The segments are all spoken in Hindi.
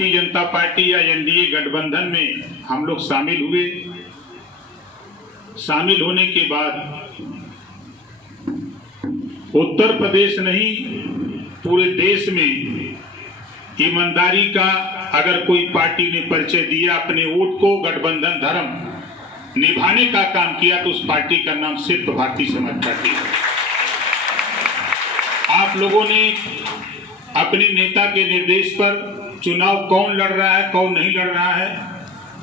भारतीय जनता पार्टी या एनडीए गठबंधन में हम लोग शामिल हुए। शामिल होने के बाद उत्तर प्रदेश नहीं पूरे देश में ईमानदारी का अगर कोई पार्टी ने परिचय दिया, अपने वोट को गठबंधन धर्म निभाने का काम किया, तो उस पार्टी का नाम सिर्फ भारतीय समाज पार्टी है। आप लोगों ने अपने नेता के निर्देश पर चुनाव कौन लड़ रहा है कौन नहीं लड़ रहा है,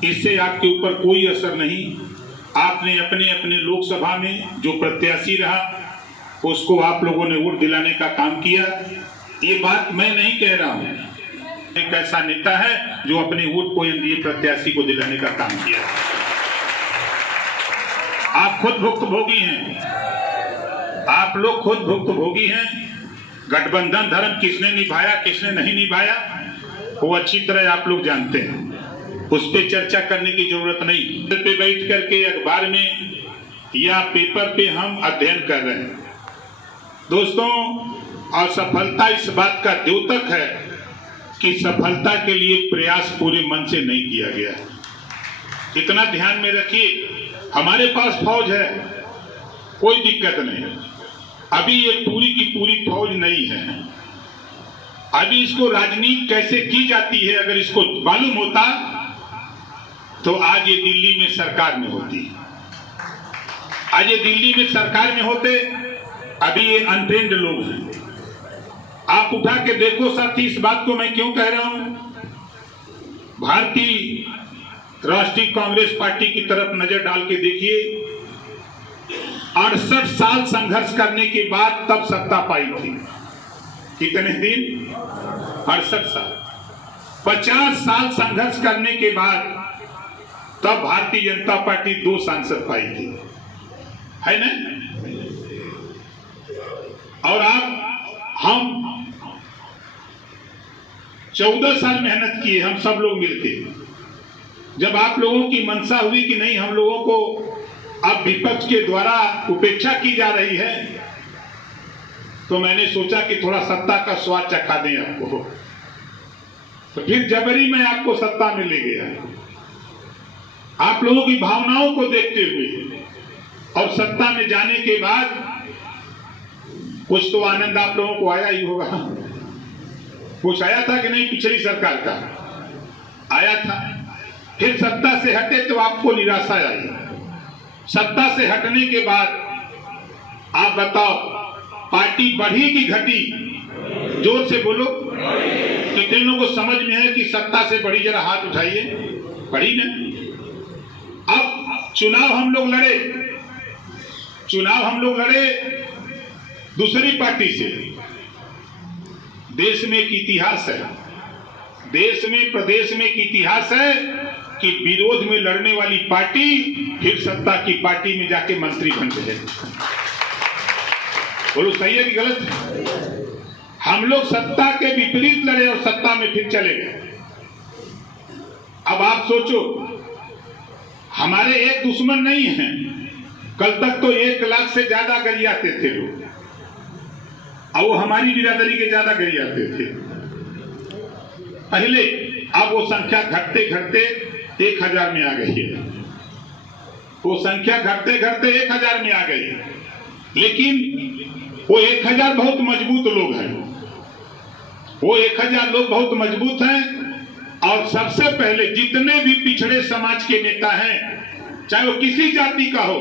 इससे आपके ऊपर कोई असर नहीं। आपने अपने अपने लोकसभा में जो प्रत्याशी रहा उसको आप लोगों ने वोट दिलाने का काम किया। ये बात मैं नहीं कह रहा हूं, एक ऐसा नेता है जो अपने वोट को एनडीए प्रत्याशी को दिलाने का काम किया। आप खुद भुक्तभोगी हैं, आप लोग खुद भुक्तभोगी हैं। गठबंधन धर्म किसने निभाया किसने नहीं निभाया वो अच्छी तरह आप लोग जानते हैं, उस पर चर्चा करने की जरूरत नहीं। पे बैठ करके अखबार में या पेपर पे हम अध्ययन कर रहे हैं दोस्तों, और सफलता इस बात का द्योतक है कि सफलता के लिए प्रयास पूरे मन से नहीं किया गया। इतना ध्यान में रखिए, हमारे पास फौज है, कोई दिक्कत नहीं। अभी ये पूरी की पूरी फौज नहीं है। अभी इसको राजनीति कैसे की जाती है अगर इसको मालूम होता तो आज ये दिल्ली में सरकार में होती। आज ये दिल्ली में सरकार में होते। अभी ये अनट्रेंड लोग हैं। आप उठा के देखो साथी, इस बात को मैं क्यों कह रहा हूं। भारतीय राष्ट्रीय कांग्रेस पार्टी की तरफ नजर डाल के देखिए, 68 साल संघर्ष करने के बाद तब सत्ता पाई थी। कितने दिन? 68 साल। 50 साल संघर्ष करने के बाद तब भारतीय जनता पार्टी 2 सांसद पाई थी, है ना? और हम 14 साल मेहनत किए, हम सब लोग मिलके। जब आप लोगों की मंशा हुई कि नहीं, हम लोगों को अब विपक्ष के द्वारा उपेक्षा की जा रही है, तो मैंने सोचा कि थोड़ा सत्ता का स्वाद चखा दें आपको। तो फिर जबरी मैं आपको सत्ता में ले गया, आप लोगों की भावनाओं को देखते हुए। और सत्ता में जाने के बाद कुछ तो आनंद आप लोगों को आया ही होगा। कुछ आया था कि नहीं? पिछली सरकार का आया था। फिर सत्ता से हटे तो आपको निराशा आई। सत्ता से हटने के बाद आप बताओ, पार्टी बढ़ी कि घटी? जोर से बोलो। कितने लोगों को समझ में है कि सत्ता से बढ़ी? जरा हाथ उठाइए। बढ़ी ना? अब चुनाव हम लोग लड़े दूसरी पार्टी से। देश में एक इतिहास है, देश में प्रदेश में एक इतिहास है कि विरोध में लड़ने वाली पार्टी फिर सत्ता की पार्टी में जाके मंत्री बन गए। बोलो सही है कि गलत? हम लोग सत्ता के विपरीत लड़े और सत्ता में फिर चले गए। अब आप सोचो, हमारे एक दुश्मन नहीं है। कल तक तो 1 लाख से ज्यादा गरियाते थे लोग, और वो हमारी बिरादरी के ज्यादा गरियाते थे पहले। अब वो संख्या घटते घटते 1000 में आ गई है। वो संख्या घटते घटते 1000 में आ गई। लेकिन वो 1000 बहुत मजबूत लोग हैं। वो 1000 लोग बहुत मजबूत हैं। और सबसे पहले जितने भी पिछड़े समाज के नेता हैं, चाहे वो किसी जाति का हो,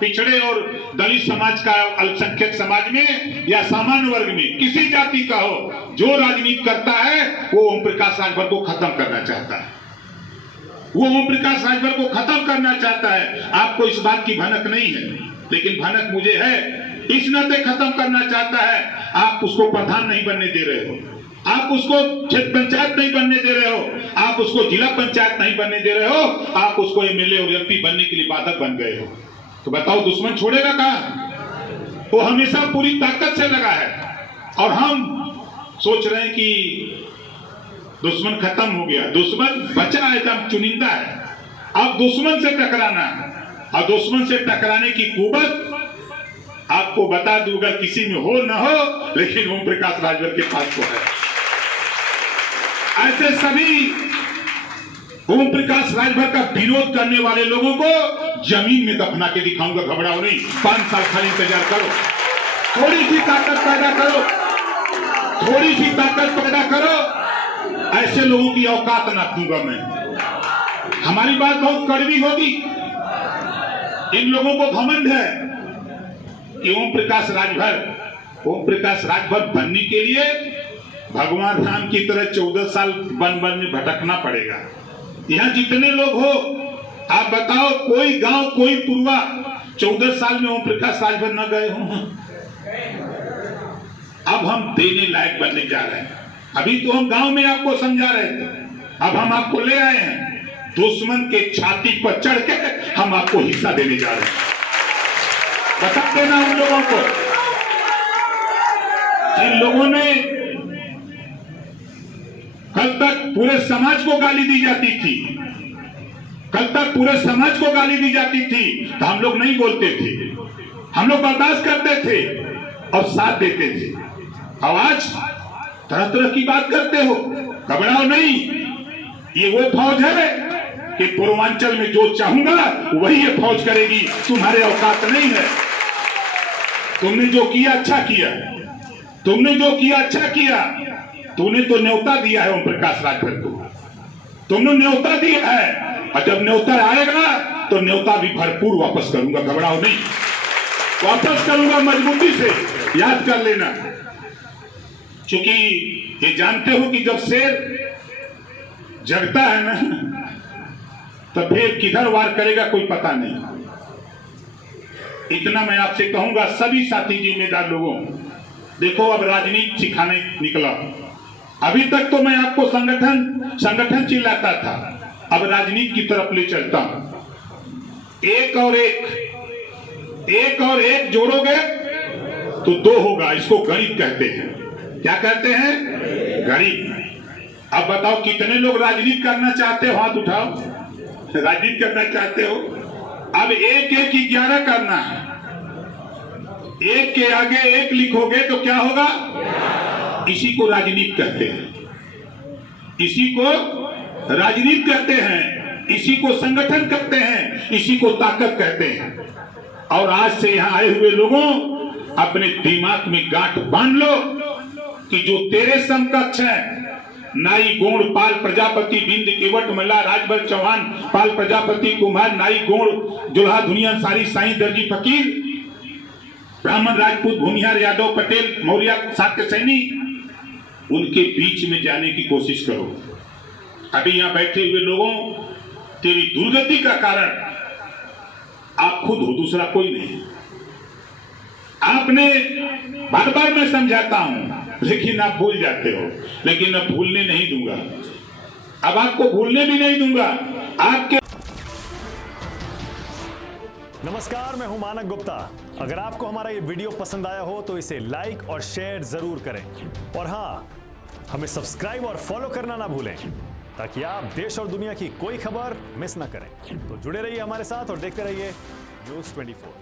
पिछड़े और दलित समाज का, अल्पसंख्यक समाज में या सामान्य वर्ग में, किसी जाति का हो, जो राजनीति करता है वो ओम प्रकाश राजभर को खत्म करना चाहता है। वो ओम प्रकाश राजभर को खत्म करना चाहता है। आपको इस बात की भनक नहीं है, लेकिन भनक मुझे है। इस नाते खत्म करना चाहता है। आप उसको प्रधान नहीं बनने दे रहे हो, आप उसको क्षेत्र पंचायत नहीं बनने दे रहे हो, आप उसको जिला पंचायत नहीं बनने दे रहे हो, आप उसको एमएलए और एमपी बनने के लिए बाधक बन गए हो। तो बताओ दुश्मन छोड़ेगा कहां? वो हमेशा पूरी ताकत से लगा है। और हम सोच रहे हैं कि दुश्मन खत्म हो गया, दुश्मन बचा है, एकदम चुनिंदा है। अब दुश्मन से टकराना है, और दुश्मन से टकराने की कुवत आपको बता दूंगा, किसी में हो न हो, लेकिन ओम प्रकाश राजभर के पास तो है। ऐसे सभी ओम प्रकाश राजभर का विरोध करने वाले लोगों को जमीन में दफना के दिखाऊंगा। घबराओ नहीं, 5 साल खाली इंतजार करो, थोड़ी सी ताकत पैदा करो, थोड़ी सी ताकत पैदा करो। ऐसे लोगों की औकात ना दूंगा मैं। हमारी बात बहुत कड़वी होगी। इन लोगों को घमंड है कि ओम प्रकाश राजभर बनने के लिए भगवान राम की तरह 14 साल वन में भटकना पड़ेगा। यहाँ जितने लोग हो, आप बताओ कोई गांव, कोई पूर्वा 14 साल में ओम प्रकाश राजभर न गए हो? अब हम देने लायक बनने जा रहे हैं। अभी तो हम गांव में आपको समझा रहे थे, अब हम आपको ले आए हैं। दुश्मन के छाती पर चढ़ के हम आपको हिस्सा देने जा रहे हैं। बता देना उन लोगों को जिन लोगों ने कल तक पूरे समाज को गाली दी जाती थी, कल तक पूरे समाज को गाली दी जाती थी, तो हम लोग नहीं बोलते थे, हम लोग बर्दाश्त करते थे और साथ देते थे। अब आज तरह तरह की बात करते हो। घबराओ नहीं, ये वो फौज है कि पूर्वांचल में जो चाहूंगा वही ये फौज करेगी। तुम्हारे औकात नहीं है। तुमने जो किया अच्छा किया, तुमने जो किया अच्छा किया। तूने तो न्योता दिया है ओम प्रकाश राजभर को, तुमने न्योता दिया है, और जब न्योता आएगा तो न्योता भी भरपूर वापस करूंगा। घबराओ नहीं, वापस करूंगा मजबूती से। याद कर लेना, क्योंकि ये जानते हो कि जब शेर जगता है ना, तो फिर किधर वार करेगा कोई पता नहीं। इतना मैं आपसे कहूंगा, सभी साथी जिम्मेदार लोगों, देखो अब राजनीति सिखाने निकला। अभी तक तो मैं आपको संगठन चिल्लाता था, अब राजनीति की तरफ ले चलता हूं। एक और एक जोड़ोगे तो 2 होगा। इसको गणित कहते हैं। क्या कहते हैं? गणित। अब बताओ कितने लोग राजनीति करना चाहते हो? हाथ उठाओ। राजनीति करना चाहते हो? अब 1 की 11 करना है। 1 के आगे 1 लिखोगे तो क्या होगा? इसी को राजनीति कहते हैं, इसी को राजनीति कहते हैं, इसी को संगठन कहते हैं, इसी को ताकत कहते हैं। और आज से यहाँ आए हुए लोगों, अपने दिमाग में गांठ बांध लो कि जो तेरे समकक्ष है, नाई गोड़ पाल प्रजापति बिंद केवट मल्ला राजभर चौहान पाल प्रजापति कुम्हार नाई गोड़ जुल्हा दुनिया सारी साईं दर्जी फकीर ब्राह्मण राजपूत भूमिहार यादव पटेल मौर्य शाक्य सैनी, उनके बीच में जाने की कोशिश करो। अभी यहां बैठे हुए लोगों, तेरी दुर्गति का कारण आप खुद हो, दूसरा कोई नहीं। आपने बार बार मैं समझाता हूं, लेकिन आप भूल जाते हो। लेकिन अब भूलने नहीं दूंगा, अब आपको भूलने भी नहीं दूंगा। आपके नमस्कार, मैं हूं मानक गुप्ता। अगर आपको हमारा ये वीडियो पसंद आया हो तो इसे लाइक और शेयर जरूर करें, और हाँ, हमें सब्सक्राइब और फॉलो करना ना भूलें, ताकि आप देश और दुनिया की कोई खबर मिस ना करें। तो जुड़े रहिए हमारे साथ और देखते रहिए News 24।